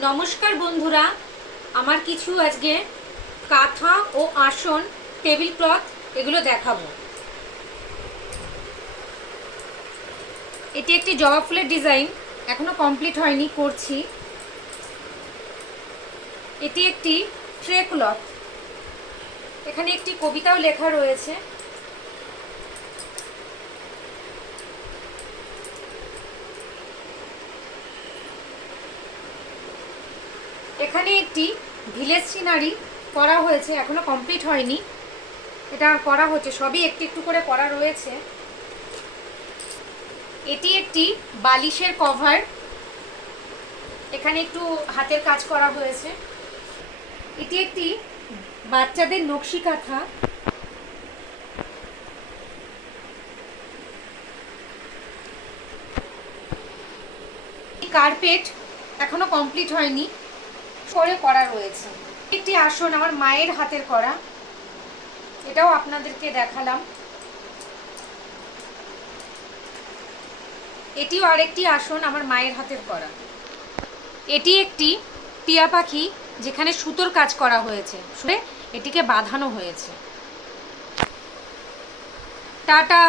নমস্কার বন্ধুরা, আমার কিছু আজকে কাঁথা ও আসন, টেবিল ক্লথ এগুলো দেখাবো। এটি একটি জবা ফুলের ডিজাইন, এখনো কমপ্লিট হয়নি, করছি। এটি একটি ট্রে ক্লথ, এখানে একটি কবিতাও লেখা রয়েছে। এখানে একটি ভিলেজ সিনারি করা হয়েছে, এখনো কমপ্লিট হয়নি, এটা করা হচ্ছে, সবই একটু একটু করে করা রয়েছে। এটি একটি বালিশের কভার, এখানে একটু হাতের কাজ করা হয়েছে। এটি একটি বাচ্চাদের নকশি কাঁথা, কার্পেট এখনো কমপ্লিট হয়নি, করে করা রয়েছে। একটি আসন আমার মায়ের হাতের করা, এটাও আপনাদেরকে দেখালাম। এটিও আরেকটি আসন আমার মায়ের হাতের করা। এটি একটি টিয়া পাখি, যেখানে সুতোর কাজ করা হয়েছে, এটিকে বাঁধানো হয়েছে। টাটা।